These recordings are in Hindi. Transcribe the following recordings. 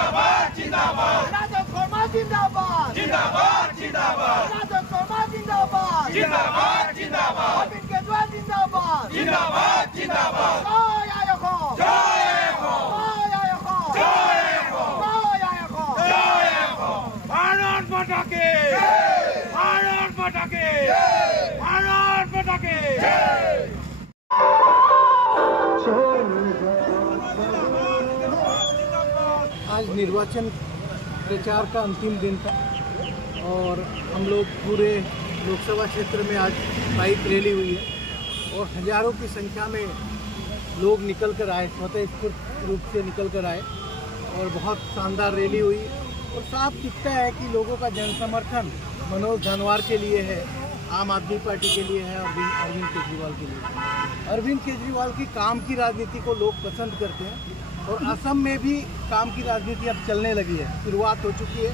जिंदाबाद जिंदाबाद राजद शर्मा जिंदाबाद जिंदाबाद जिंदाबाद राजद शर्मा जिंदाबाद जिंदाबाद जिंदाबाद अरविंद केजरीवाल जिंदाबाद जिंदाबाद जिंदाबाद जय आया खान जय हो जय आया खान जय हो जय आया खान जय हो भारत माता की भारत माता की भारत माता की आज निर्वाचन प्रचार का अंतिम दिन था और हम लोग पूरे लोकसभा क्षेत्र में आज बाइक रैली हुई है और हजारों की संख्या में लोग निकल कर आए, स्वतःस्फूर्त रूप से निकल कर आए और बहुत शानदार रैली हुई और साफ दिखता है कि लोगों का जन समर्थन मनोज धनवार के लिए है, आम आदमी पार्टी के लिए है और अरविंद केजरीवाल के लिए। अरविंद केजरीवाल की काम की राजनीति को लोग पसंद करते हैं और असम में भी काम की राजनीति अब चलने लगी है, शुरुआत हो चुकी है।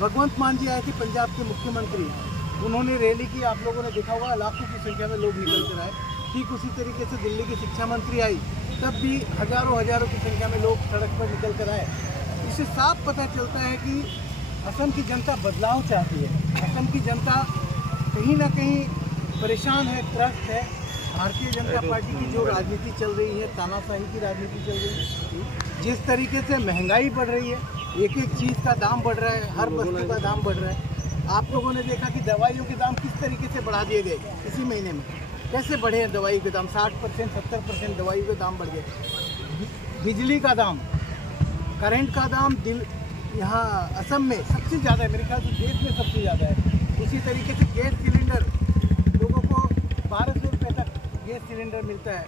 भगवंत मान जी आए थे पंजाब के मुख्यमंत्री, उन्होंने रैली की, आप लोगों ने देखा होगा, लाखों की संख्या में लोग निकल कर आए। ठीक उसी तरीके से दिल्ली की शिक्षा मंत्री आई, तब भी हजारों की संख्या में लोग सड़क पर निकल कर आए। इससे साफ पता चलता है कि असम की जनता बदलाव चाहती है। असम की जनता कहीं ना कहीं परेशान है, त्रस्त है। भारतीय जनता पार्टी की जो राजनीति चल रही है, तानाशाही की राजनीति चल रही है, जिस तरीके से महंगाई बढ़ रही है, एक एक चीज़ का दाम बढ़ रहा है, हर वस्तु का दाम बढ़ रहा है। आप लोगों ने देखा कि दवाइयों के दाम किस तरीके से बढ़ा दिए गए इसी महीने में, कैसे बढ़े हैं दवाई के दाम, 60% 70% दवाइयों के दाम बढ़ गए। बिजली का दाम, करंट का दाम यहाँ असम में सबसे ज़्यादा है, मेरे ख्याल से देश में सबसे ज़्यादा है। उसी तरीके से गैस सिलेंडर लोगों को 1200 रुपये तक गैस सिलेंडर मिलता है,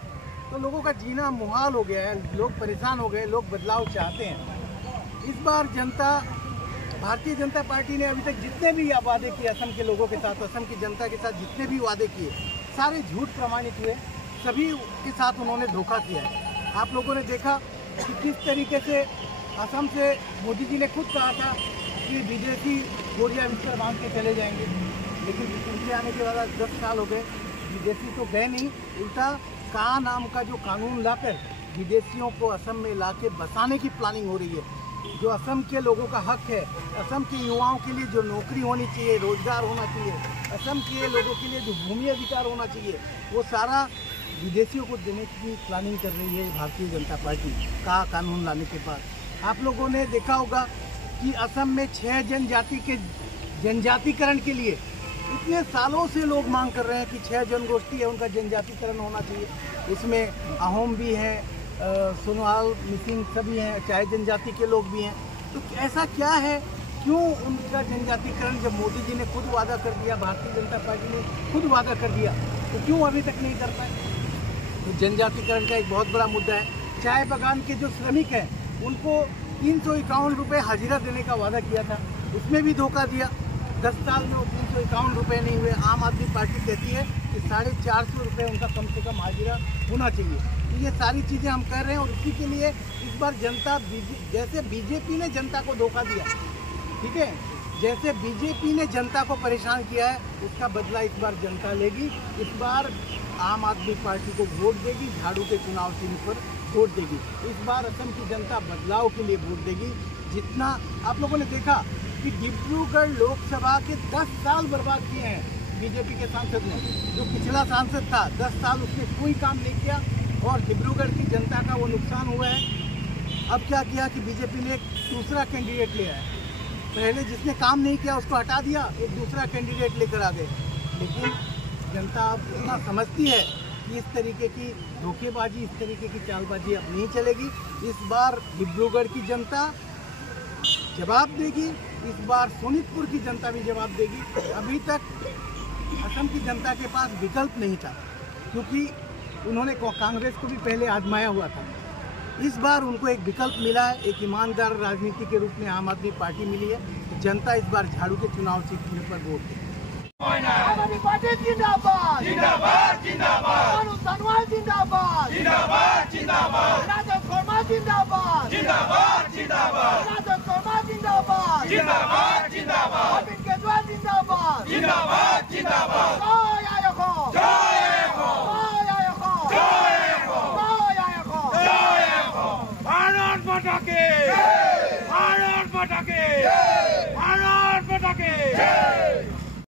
तो लोगों का जीना मुहाल हो गया है, लोग परेशान हो गए, लोग बदलाव चाहते हैं। इस बार जनता, भारतीय जनता पार्टी ने अभी तक जितने भी वादे किए असम के लोगों के साथ, असम की जनता के साथ जितने भी वादे किए, सारे झूठ प्रमाणित हुए, सभी के साथ उन्होंने धोखा किया है। आप लोगों ने देखा कि किस तरीके से असम से मोदी जी ने खुद कहा था कि विदेशी बोरिया बिस्तर बांध के चले जाएंगे, लेकिन उनके आने के बाद 10 साल हो गए, विदेशी तो गए नहीं, उल्टा का नाम का जो कानून लाकर विदेशियों को असम में लाके बसाने की प्लानिंग हो रही है। जो असम के लोगों का हक है, असम के युवाओं के लिए जो नौकरी होनी चाहिए, रोजगार होना चाहिए, असम के लोगों के लिए जो भूमि अधिकार होना चाहिए, वो सारा विदेशियों को देने की प्लानिंग कर रही है भारतीय जनता पार्टी का कानून लाने के बाद। आप लोगों ने देखा होगा कि असम में 6 जनजाति के जनजातिकरण के लिए इतने सालों से लोग मांग कर रहे हैं कि 6 जनगोष्ठी है, उनका जनजातिकरण होना चाहिए। इसमें अहोम भी हैं, सोनवाल, मिसिंग सभी हैं, चाहे जनजाति के लोग भी हैं। तो ऐसा क्या है, क्यों उनका जनजातिकरण जब मोदी जी ने खुद वादा कर दिया, भारतीय जनता पार्टी ने खुद वादा कर दिया, तो क्यों अभी तक नहीं कर पाए? तो जनजातिकरण का एक बहुत बड़ा मुद्दा है। चाय बागान के जो श्रमिक हैं उनको 351 रुपये हाजिरा देने का वादा किया था, उसमें भी धोखा दिया। 10 साल में वो 351 रुपये नहीं हुए। आम आदमी पार्टी कहती है कि 450 रुपये उनका कम से कम हाजिरा होना चाहिए। तो ये सारी चीज़ें हम कर रहे हैं और उसी के लिए इस बार जनता, जैसे बीजेपी ने जनता को धोखा दिया, ठीक है, जैसे बीजेपी ने जनता को परेशान किया है, उसका बदला इस बार जनता लेगी। इस बार आम आदमी पार्टी को वोट देगी, झाड़ू के चुनाव चिन्ह पर वोट देगी। इस बार असम की जनता बदलाव के लिए वोट देगी। जितना आप लोगों ने देखा कि डिब्रूगढ़ लोकसभा के 10 साल बर्बाद किए हैं बीजेपी के सांसद ने। जो पिछला सांसद था 10 साल उसने कोई काम नहीं किया और डिब्रूगढ़ की जनता का वो नुकसान हुआ है। अब क्या किया कि बीजेपी ने एक दूसरा कैंडिडेट ले आया, पहले जिसने काम नहीं किया उसको हटा दिया, एक दूसरा कैंडिडेट लेकर आ गए। लेकिन जनता अब इतना समझती है कि इस तरीके की धोखेबाजी, इस तरीके की चालबाजी अब नहीं चलेगी। इस बार डिब्रूगढ़ की जनता जवाब देगी, इस बार सोनितपुर की जनता भी जवाब देगी। अभी तक असम की जनता के पास विकल्प नहीं था, क्योंकि उन्होंने कांग्रेस को भी पहले आजमाया हुआ था। इस बार उनको एक विकल्प मिला है, एक ईमानदार राजनीति के रूप में आम आदमी पार्टी मिली है। जनता इस बार झाड़ू के चुनाव चिन्ह पर वोट देगी। आम आदमी पार्टी जिंदाबाद जिंदाबाद जिंदाबाद मनोज धनवार जिंदाबाद जिंदाबाद जिंदाबाद राजद शर्मा जिंदाबाद जिंदाबाद जिंदाबाद राजद शर्मा जिंदाबाद जिंदाबाद